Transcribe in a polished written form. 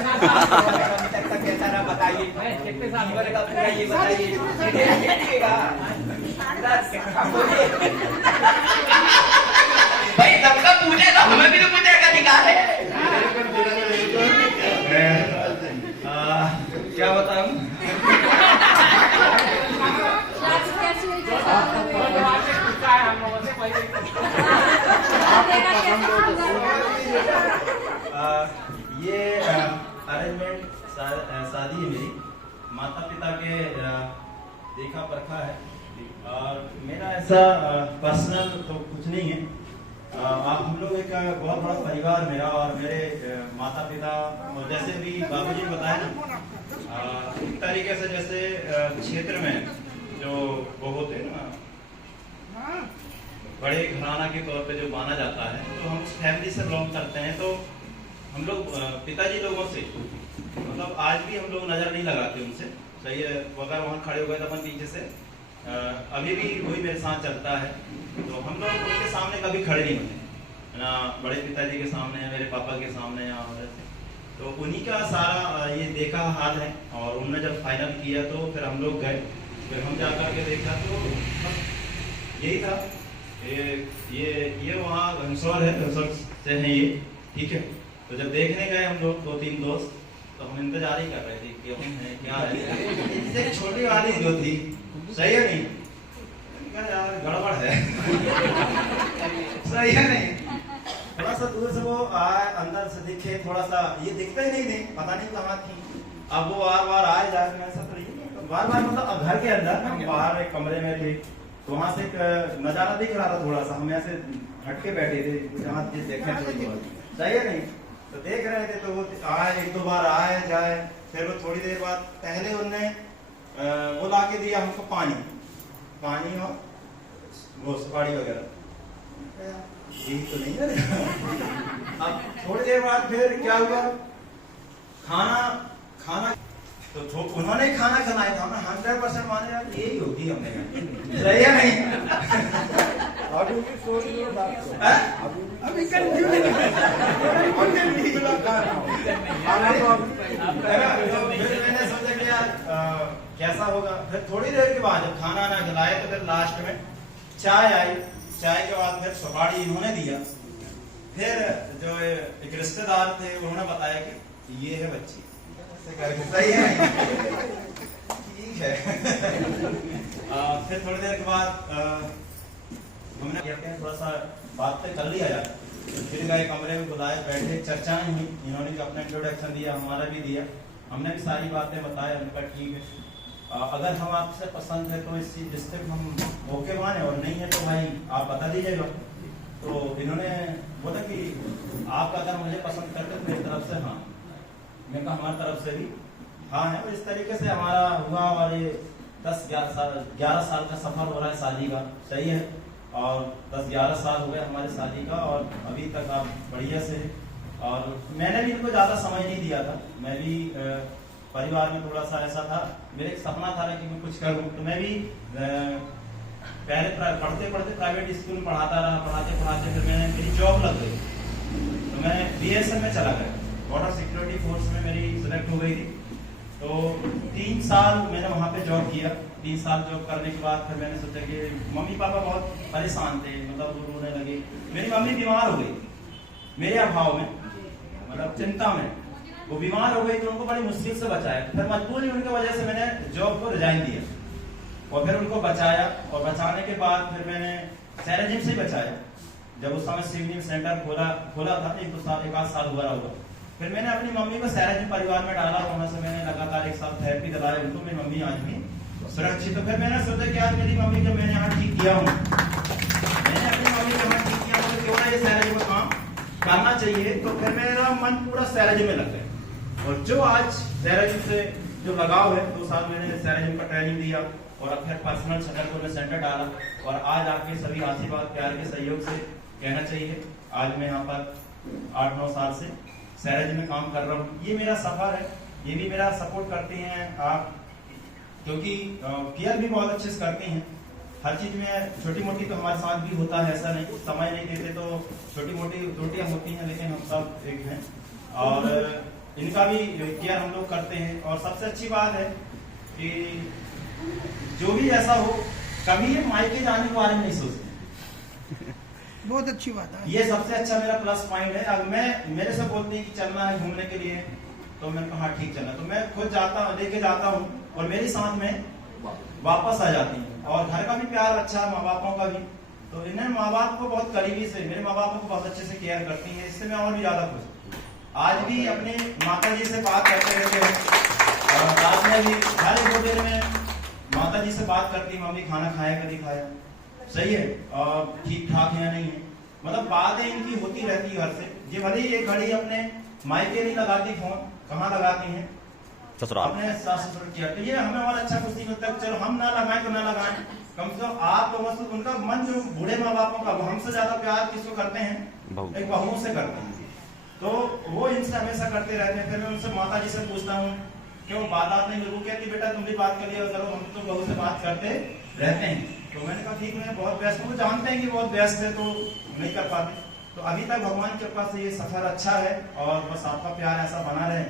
कैसा रहा बताइए, जीवन का पूरा ये बताइए। भाई सबका पूछे तो हमें भी तो पूछने का अधिकार है। क्या बताऊं? ये अरेंजमेंट शादी है मेरी, माता पिता के देखा परखा है, और मेरा ऐसा पर्सनल तो कुछ नहीं है। आप हम लोग एक बहुत बड़ा परिवार मेरा, और मेरे माता पिता, और जैसे भी बाबूजी ने बताया ना, एक तरीके से जैसे क्षेत्र में जो वो होते हैं ना बड़े घराना के तौर पे जो माना जाता है, तो हम उस फैमिली से बिलोंग करते हैं। तो हम लोग पिताजी लोगों से मतलब आज भी हम लोग नजर नहीं लगाते उनसे, सही है। अगर वहाँ खड़े हो गए तो अपन पीछे से अभी भी वही मेरे साथ चलता है। तो हम लोग उनके सामने कभी खड़े नहीं होते ना, बड़े पिताजी के सामने या मेरे पापा के सामने या ऐसे। तो उन्हीं का सारा ये देखा हाल है, और उन्होंने जब फाइनल किया तो फिर हम लोग गए, फिर हम जा कर के देखा तो यही था। ये वहाँ घनसौर है, घनसौर से है ये, ठीक है। तो जब देखने गए हम लोग 2-3 दोस्त, तो हम इंतजार ही कर रहे थे कि हम है क्या है। इससे छोटी वाली जो थी, सही है नहीं यार, गड़बड़ है। सही है नहीं, थोड़ा सा दूर से वो आए, अंदर से दिखे, थोड़ा सा ये दिखता ही नहीं थे, पता नहीं कहाँ थी। अब वो बार आए जाए, ऐसा तो बार मतलब अब घर के अंदर हम बाहर एक कमरे में थे, तो वहां से एक नजारा दिख रहा था, थोड़ा सा हम ऐसे हटके बैठे थे जहाँ देखे थोड़ी बहुत, सही है नहीं। तो देख रहे थे, तो वो आए, 1-2 बार आए जाए, फिर वो थोड़ी देर बाद पहले उनने वो ला के दिया हमको पानी और वो सुपारी वगैरह, यही तो नहीं है। अब थोड़ी देर बाद फिर क्या हुआ, खाना तो उन्होंने खाना खिलाया था, मैं 100% माने यार यही होगी, हमने सही है नहीं। अभी मैंने सोचा कि यार कैसा होगा। फिर थोड़ी देर के बाद जब खाना ना खिलाए तो फिर लास्ट में चाय आई, चाय के बाद फिर सुपारी इन्होंने दिया। फिर जो एक रिश्तेदार थे उन्होंने बताया कि ये है बच्ची, सही है ठीक है। फिर थोड़ी देर के बाद हमने थोड़ा सा बात कर लिया यार, फिर गए कमरे में, बुलाए, बैठे, चर्चाएं हुई, इन्होंने भी अपना इंट्रोडक्शन दिया, हमारा भी दिया, हमने भी सारी बातें बताया। उनका ठीक है, अगर हम आपसे पसंद है तो इस रिश्ते को हम ओके माने, और नहीं है तो भाई आप बता दीजिएगा। तो इन्होंने बोला कि आप अगर मुझे पसंद करते तो मेरी तरफ से हाँ, मैं कहा हमारी तरफ से भी हाँ है। और इस तरीके से हमारा हुआ, और ये 11 साल का सफर हो रहा है शादी का, सही है। और 10-11 साल हो गए हमारे शादी का, और अभी तक आप बढ़िया से। और मैंने भी इनको ज़्यादा समय नहीं दिया था, मैं भी परिवार में थोड़ा सा ऐसा था, मेरा एक सपना था कि मैं कुछ करूं। तो मैं भी पहले पढ़ते प्राइवेट स्कूल में पढ़ाता रहा, पढ़ाते फिर मेरी जॉब लग गई, तो मैं BSF में चला गया, बॉर्डर सिक्योरिटी फोर्स में मेरी सिलेक्ट हो गई थी। तो 3 साल मैंने वहाँ पे जॉब किया। 3 साल जॉब करने के बाद फिर मैंने सोचा कि मम्मी पापा बहुत परेशान थे, मतलब वो रोने लगे। मेरी मम्मी बीमार हो गई मेरे अभाव में, मतलब चिंता में वो बीमार हो गई, तो उनको बड़ी मुश्किल से बचाया। फिर मजबूरी उनकी वजह से मैंने जॉब को रिजाइन दिया, और फिर उनको बचाया, और बचाने के बाद फिर मैंने सैराजिम से बचाया। जब उस समय सिविल सेंटर खोला था, 1-2 साल हुआ होगा। फिर मैंने अपनी मम्मी को सैराजिम परिवार में डाला, वहां से मैंने लगातार 1 साल थेरेपी दिलाई उनको। मेरी मम्मी आज भी सुरक्षित। तो फिर मैंने सोचा कि यार मेरी मम्मी को मैंने यहाँ ठीक किया हूँ, मैंने अपनी मम्मी को यहाँ ठीक किया हूँ, तो क्यों ना ये सैराजिम में काम करना चाहिए। तो फिर मेरा मन पूरा सैराजिम में लग गया, और जो आज सैराजिम से जो लगाव है, 2 साल मैंने सैराजिम का ट्रेनिंग दिया, और फिर पर्सनल छतरपुर में सेंटर डाला, और आज आपके सभी आशीर्वाद प्यार के सहयोग से कहना चाहिए आज मैं यहाँ पर 8-9 साल से सैराजिम में काम कर रहा हूँ। ये मेरा सफर है, ये भी मेरा सपोर्ट करते हैं आप, क्योंकि केयर भी बहुत अच्छे से करते हैं हर चीज में। छोटी मोटी तो हमारे साथ भी होता है, ऐसा नहीं, समय नहीं देते तो छोटी मोटी त्रुटियां होती हैं, लेकिन हम सब एक हैं। और इनका भी केयर हम लोग करते हैं। और सबसे अच्छी बात है कि जो भी ऐसा हो, कभी ये मायके जाने के बारे में नहीं सोचते। बहुत अच्छी बात है। ये सबसे अच्छा मेरा प्लस पॉइंट है। अब मैं मेरे से बोलते हैं कि चलना है घूमने के लिए, तो मैंने कहा हाँ ठीक चलना, तो मैं खुद जाता हूँ, लेके जाता हूँ और मेरी साथ में वापस आ जाती है। और घर का भी प्यार अच्छा, माँ बापों का भी। तो इन्हें माँ बाप को बहुत करीबी से, मेरे माँ बाप को बहुत अच्छे से केयर करती हैं, इससे मैं और भी ज्यादा खुश हूँ। आज भी अपने माता जी से बात करते रहते हैं और रात में भी हर एक 2 दिन में माता जी से बात करती, मम्मी खाना खाया कभी खाया, सही है और ठीक ठाक है या नहीं है, मतलब बातें इनकी होती रहती घर से। ये भले ही एक घड़ी अपने मायके नहीं लगाती फोन, कहाँ लगाती हैं ससुराल, अपने सास ससुर किया। तो ये हमें और अच्छा खुशी मिलता है, चलो हम ना लगाएं तो ना लगाएं, कम से कम आप लोगों से उनका मन, जो बूढ़े माँ बापों का, वो हमसे ज्यादा प्यार किसको करते हैं, एक बहुओं से करते हैं। तो वो इनसे हमेशा करते रहते हैं। फिर मैं उनसे माता जी से पूछता हूँ क्यों बात नहीं, वो कहती बेटा तुम भी बात कर लिया करो, हम तो बहू से बात करते रहते हैं। तो मैंने कहा ठीक है, बहुत व्यस्त हूँ, वो जानते हैं कि बहुत व्यस्त है तो नहीं कर पाते। तो अभी तक भगवान की कृपा से ये सफर अच्छा है और बस आपका प्यार ऐसा बना रहे।